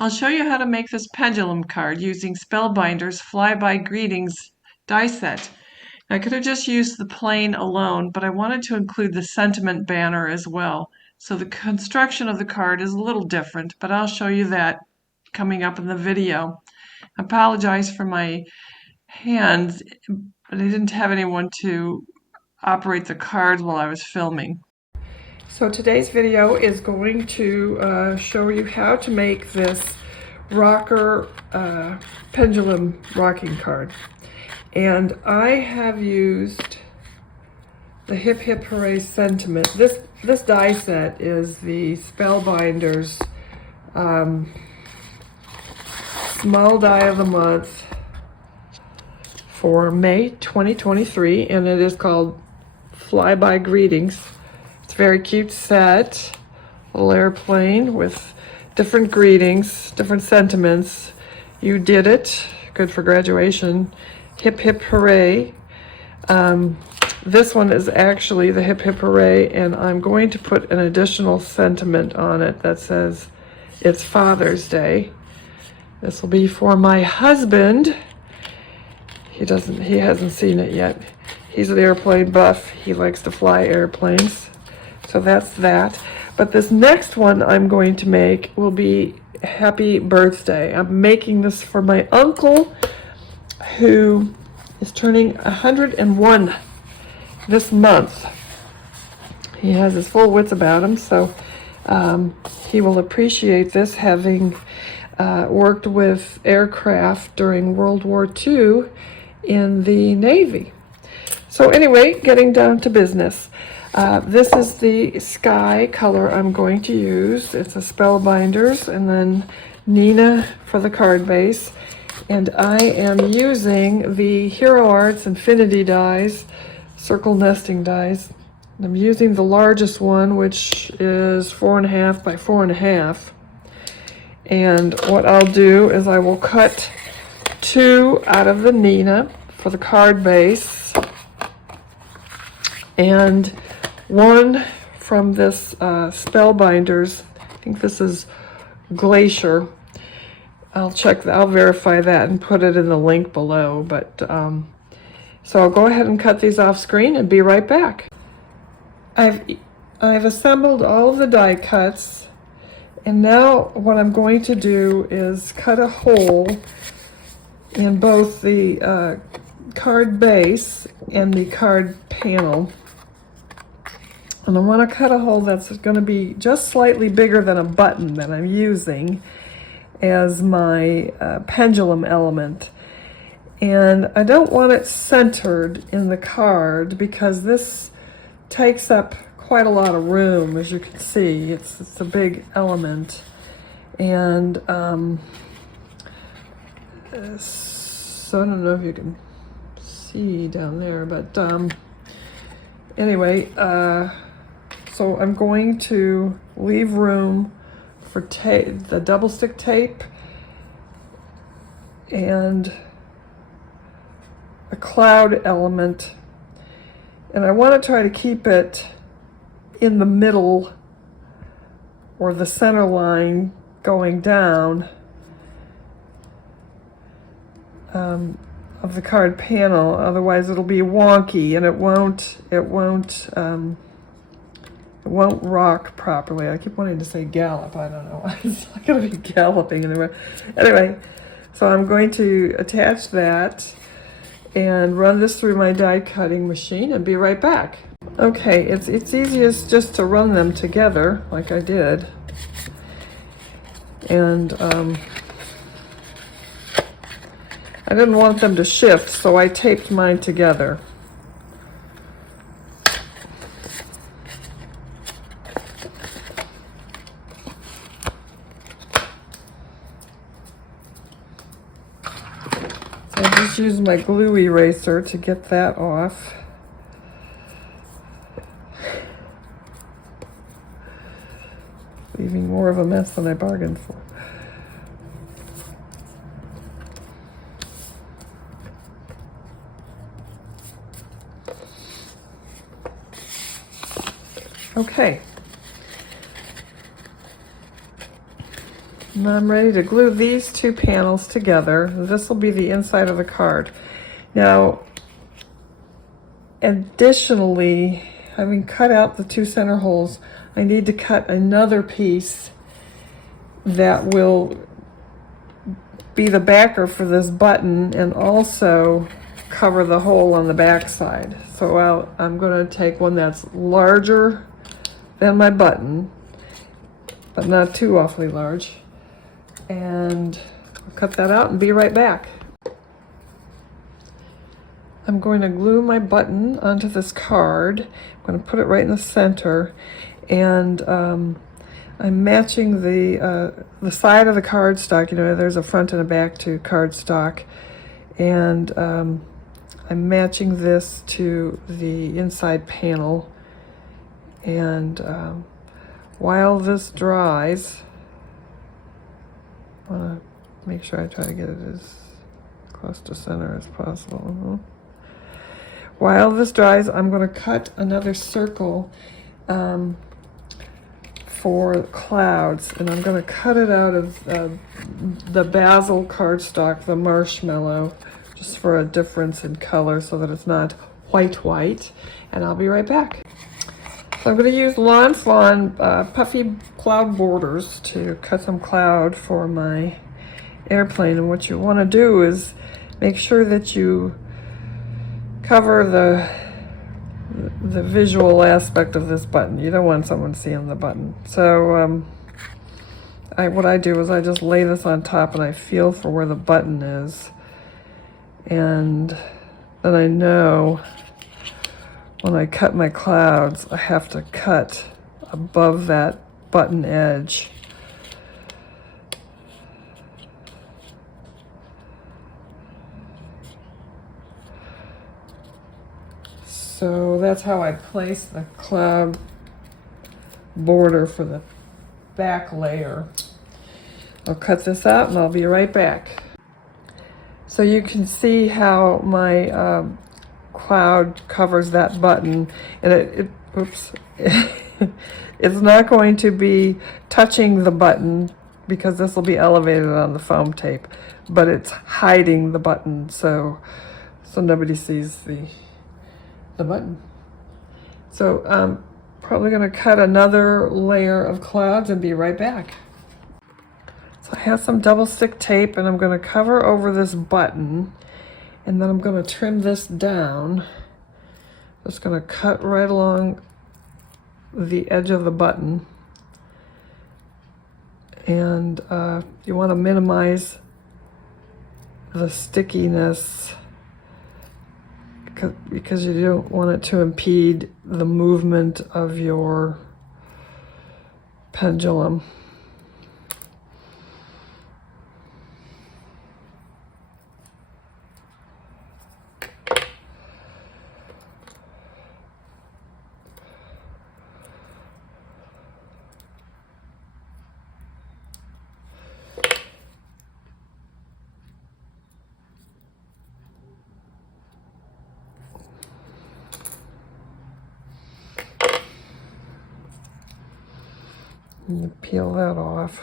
I'll show you how to make this pendulum card using Spellbinders FLYBY GREETINGS die set. I could have just used the plain alone, but I wanted to include the sentiment banner as well. So the construction of the card is a little different, but I'll show you that coming up in the video. I apologize for my hands, but I didn't have anyone to operate the cards while I was filming. So today's video is going to show you how to make this rocker pendulum rocking card. And I have used the Hip Hip Hooray sentiment. This die set is the Spellbinders Small Die of the Month for May 2023, and it is called FLYBY Greetings. It's a very cute set, a little airplane with different greetings, different sentiments. You did it, good for graduation. Hip hip hooray. This one is actually the hip hip hooray, and I'm going to put an additional sentiment on it that says it's Father's Day. This will be for my husband. He hasn't seen it yet. He's an airplane buff. He likes to fly airplanes. So that's that. But this next one I'm going to make will be Happy Birthday. I'm making this for my uncle, who is turning 101 this month. He has his full wits about him, so he will appreciate this, having worked with aircraft during World War II in the Navy. So anyway, getting down to business. This is the sky color I'm going to use. It's a Spellbinders, and then Neenah for the card base. And I am using the Hero Arts Infinity dies, circle nesting dies. I'm using the largest one, which is 4.5 by 4.5. And what I'll do is I will cut 2 out of the Neenah for the card base, and 1 from this Spellbinders. I think this is Glacier. I'll verify that and put it in the link below. But so I'll go ahead and cut these off screen and be right back. I've assembled all of the die cuts, and now what I'm going to do is cut a hole in both the card base and the card panel. And I want to cut a hole that's going to be just slightly bigger than a button that I'm using as my pendulum element. And I don't want it centered in the card because this takes up quite a lot of room. As you can see, it's a big element. And so I don't know if you can see down there, but anyway, so I'm going to leave room for the double stick tape and a cloud element, and I want to try to keep it in the middle or the center line going down of the card panel. Otherwise it'll be wonky and it won't rock properly. I keep wanting to say gallop. I don't know. It's not going to be galloping anyway. Anyway, so I'm going to attach that and run this through my die cutting machine and be right back. Okay, it's easiest just to run them together like I did. And I didn't want them to shift, so I taped mine together. I just used my glue eraser to get that off. Leaving more of a mess than I bargained for. Okay. And I'm ready to glue these two panels together. This will be the inside of the card. Now, additionally, having cut out the two center holes, I need to cut another piece that will be the backer for this button and also cover the hole on the back side. So I'm going to take one that's larger than my button, but not too awfully large, and I'll cut that out and be right back. I'm going to glue my button onto this card. I'm going to put it right in the center, and I'm matching the side of the cardstock. You know, there's a front and a back to cardstock, and I'm matching this to the inside panel. And while this dries, I want to make sure I try to get it as close to center as possible. While this dries, I'm going to cut another circle for clouds, and I'm going to cut it out of the Bazzill Cardstock, the Marshmallow, just for a difference in color so that it's not white, and I'll be right back. So I'm going to use Fawn Puffy cloud borders to cut some cloud for my airplane, and what you want to do is make sure that you cover the visual aspect of this button. You don't want someone seeing the button. So what I do is I just lay this on top and I feel for where the button is, and then I know when I cut my clouds I have to cut above that button edge. So that's how I place the cloud border for the back layer. I'll cut this out and I'll be right back. So you can see how my cloud covers that button, and oops, it's not going to be touching the button because this will be elevated on the foam tape, but it's hiding the button so nobody sees the button. So I'm probably going to cut another layer of clouds and be right back. So I have some double stick tape, and I'm going to cover over this button, and then I'm going to trim this down. Just going to cut right along the edge of the button, and you want to minimize the stickiness because you don't want it to impede the movement of your pendulum. And peel that off.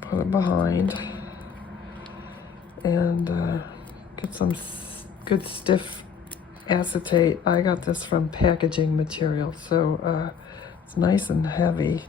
Put it behind, and get some good stiff acetate. I got this from packaging material, so it's nice and heavy.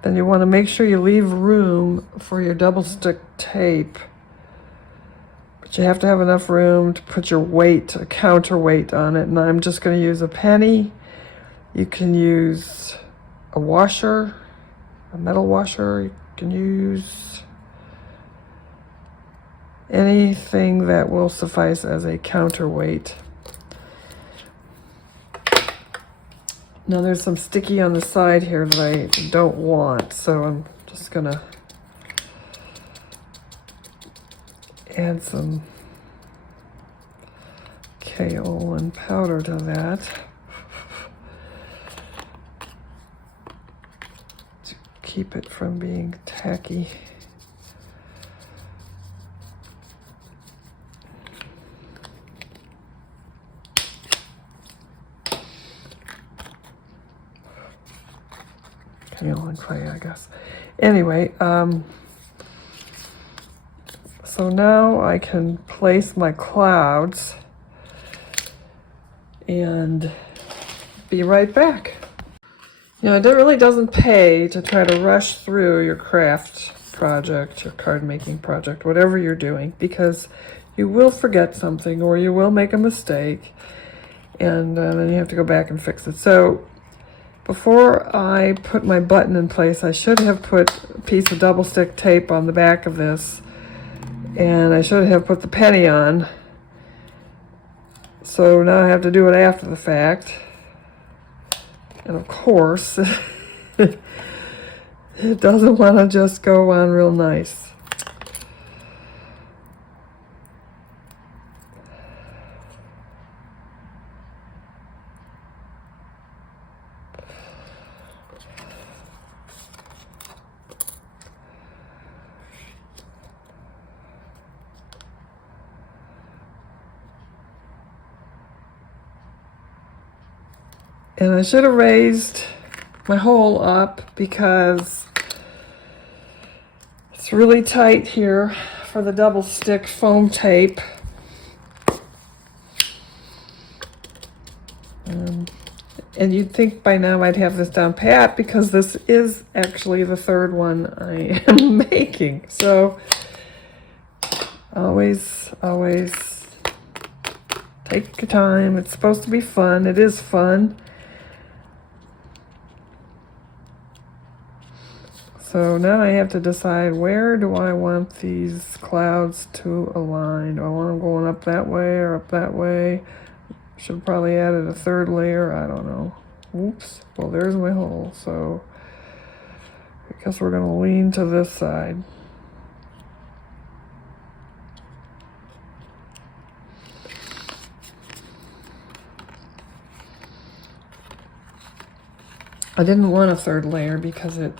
Then you want to make sure you leave room for your double stick tape. But you have to have enough room to put your weight, a counterweight on it. And I'm just going to use a penny. You can use a washer, a metal washer. You can use anything that will suffice as a counterweight. Now there's some sticky on the side here that I don't want, so I'm just going to add some kaolin powder to that to keep it from being tacky. Hail and clay, I guess. Anyway, so now I can place my clouds and be right back. You know, it really doesn't pay to try to rush through your craft project, your card making project, whatever you're doing, because you will forget something or you will make a mistake, and then you have to go back and fix it. So before I put my button in place, I should have put a piece of double stick tape on the back of this, and I should have put the penny on. So now I have to do it after the fact. And of course, it doesn't want to just go on real nice. And I should have raised my hole up because it's really tight here for the double stick foam tape. And you'd think by now I'd have this down pat because this is actually the third one I am making. So always take your time. It's supposed to be fun. It is fun. So now I have to decide, where do I want these clouds to align? Do I want them going up that way or up that way? Should probably added a third layer. I don't know. Oops. Well, there's my hole. So I guess we're going to lean to this side. I didn't want a third layer because it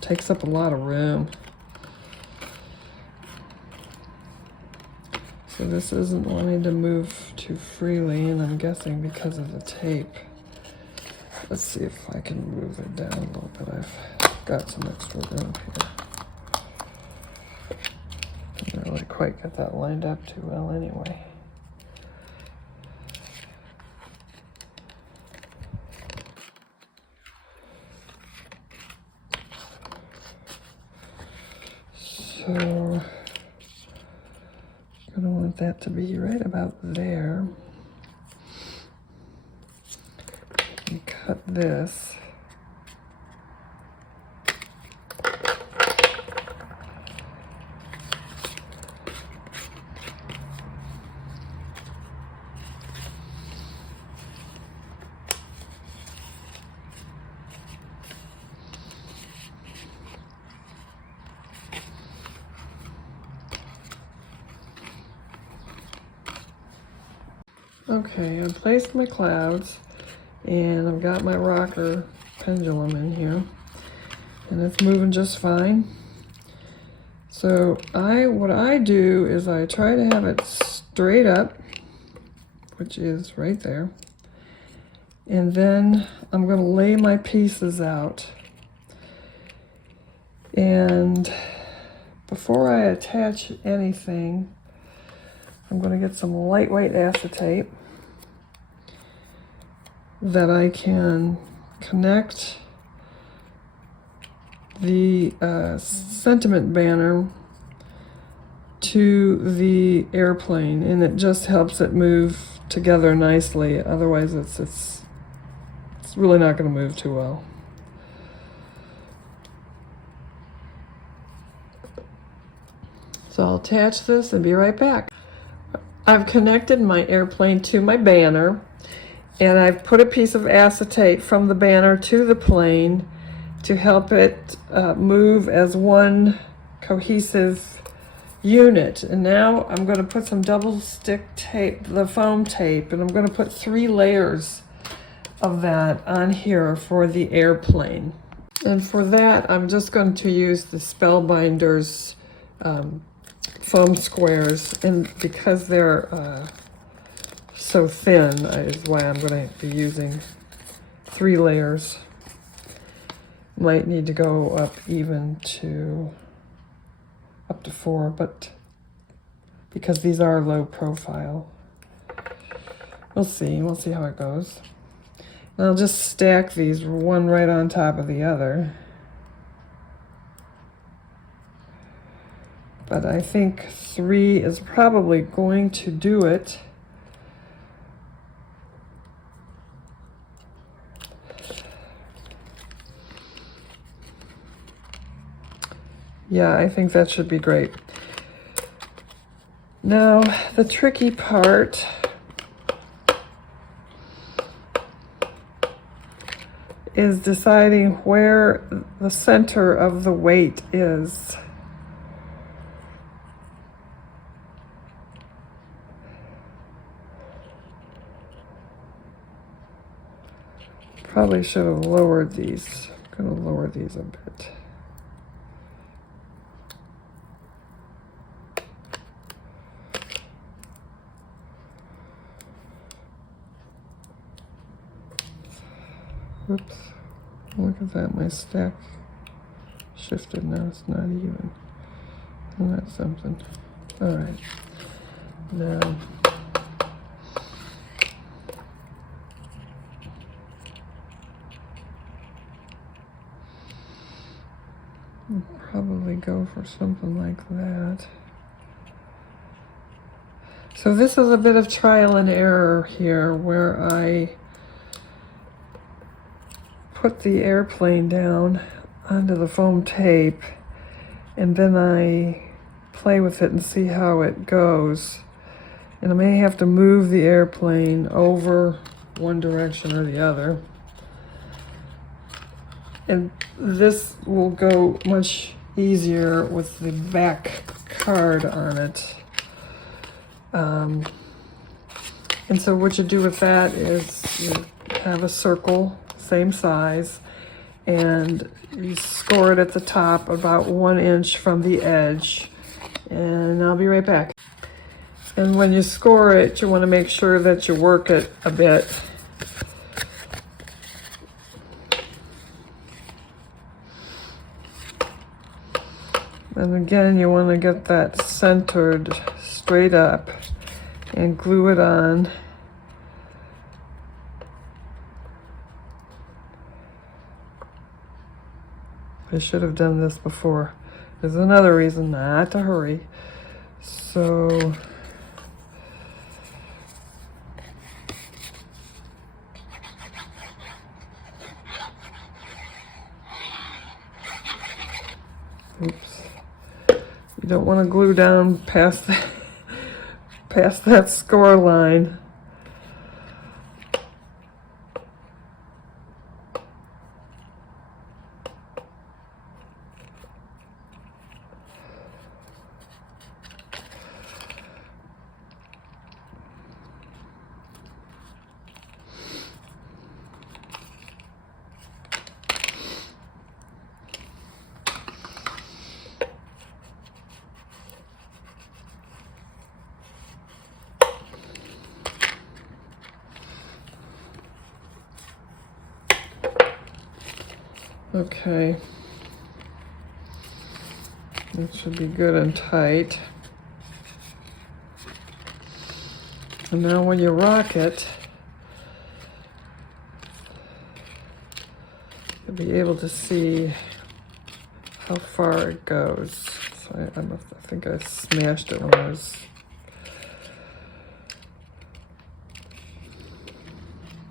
takes up a lot of room. So this isn't wanting to move too freely, and I'm guessing because of the tape. Let's see if I can move it down a little bit. I've got some extra room here. Didn't really quite get that lined up too well anyway. So I'm gonna want that to be right about there. And cut this. Okay, I've placed my clouds, and I've got my rocker pendulum in here, and it's moving just fine. So what I do is I try to have it straight up, which is right there, and then I'm going to lay my pieces out. And before I attach anything, I'm going to get some lightweight acetate that I can connect the sentiment banner to the airplane, and it just helps it move together nicely. Otherwise it's really not going to move too well. So I'll attach this and be right back. I've connected my airplane to my banner, and I've put a piece of acetate from the banner to the plane to help it move as one cohesive unit. And now I'm going to put some double stick tape, the foam tape, and I'm going to put 3 layers of that on here for the airplane. And for that, I'm just going to use the Spellbinders foam squares, and because they're so thin is why I'm going to be using 3 layers. Might need to go up even to up to 4, but because these are low profile. We'll see how it goes. And I'll just stack these one right on top of the other. But I think 3 is probably going to do it. Yeah, I think that should be great. Now, the tricky part is deciding where the center of the weight is. Probably should have lowered these. I'm going to lower these a bit. Oops, look at that, my stack shifted, now it's not even. Isn't that something? All right, now, I'll probably go for something like that. So this is a bit of trial and error here, where I put the airplane down onto the foam tape and then I play with it and see how it goes. And I may have to move the airplane over one direction or the other. And this will go much easier with the back card on it. And so what you do with that is you have a circle, same size, and you score it at the top about 1 inch from the edge. And I'll be right back. And when you score it, you want to make sure that you work it a bit. And again, you want to get that centered straight up and glue it on. I should have done this before. There's another reason not to hurry. So oops. You don't want to glue down past that score line. Okay, that should be good and tight. And now when you rock it, you'll be able to see how far it goes. So I think I smashed it when I was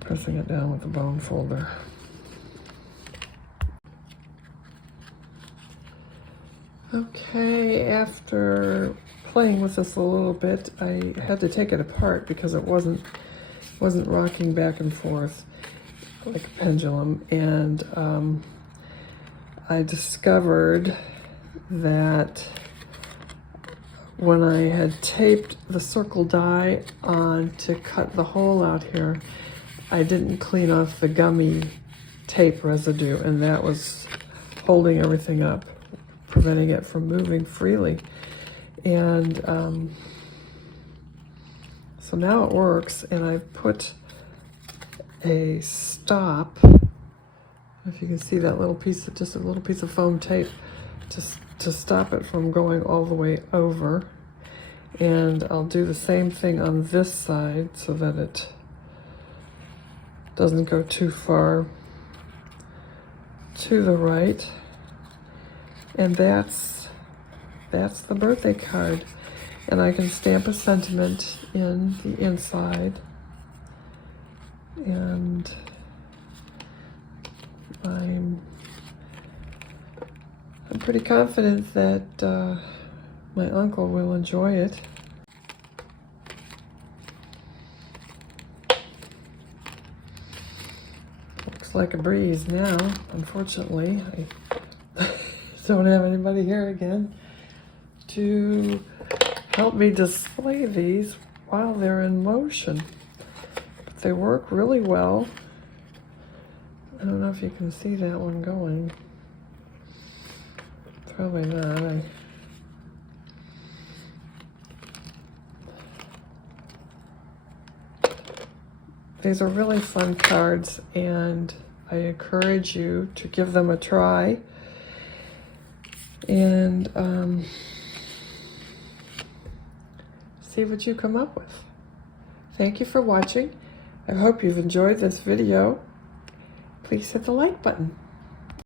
pressing it down with the bone folder. Okay, after playing with this a little bit, I had to take it apart because it wasn't rocking back and forth like a pendulum, and I discovered that when I had taped the circle die on to cut the hole out here, I didn't clean off the gummy tape residue, and that was holding everything up, preventing it from moving freely. And so now it works, and I've put a stop If you can see that little piece of, just a little piece of foam tape to stop it from going all the way over. And I'll do the same thing on this side so that it doesn't go too far to the right. And that's the birthday card. And I can stamp a sentiment in the inside. And I'm pretty confident that my uncle will enjoy it. Looks like a breeze now. Unfortunately, I don't have anybody here again to help me display these while they're in motion. But they work really well. I don't know if you can see that one going. Probably not. These are really fun cards, and I encourage you to give them a try. And see what you come up with. Thank you for watching. I hope you've enjoyed this video. Please hit the like button.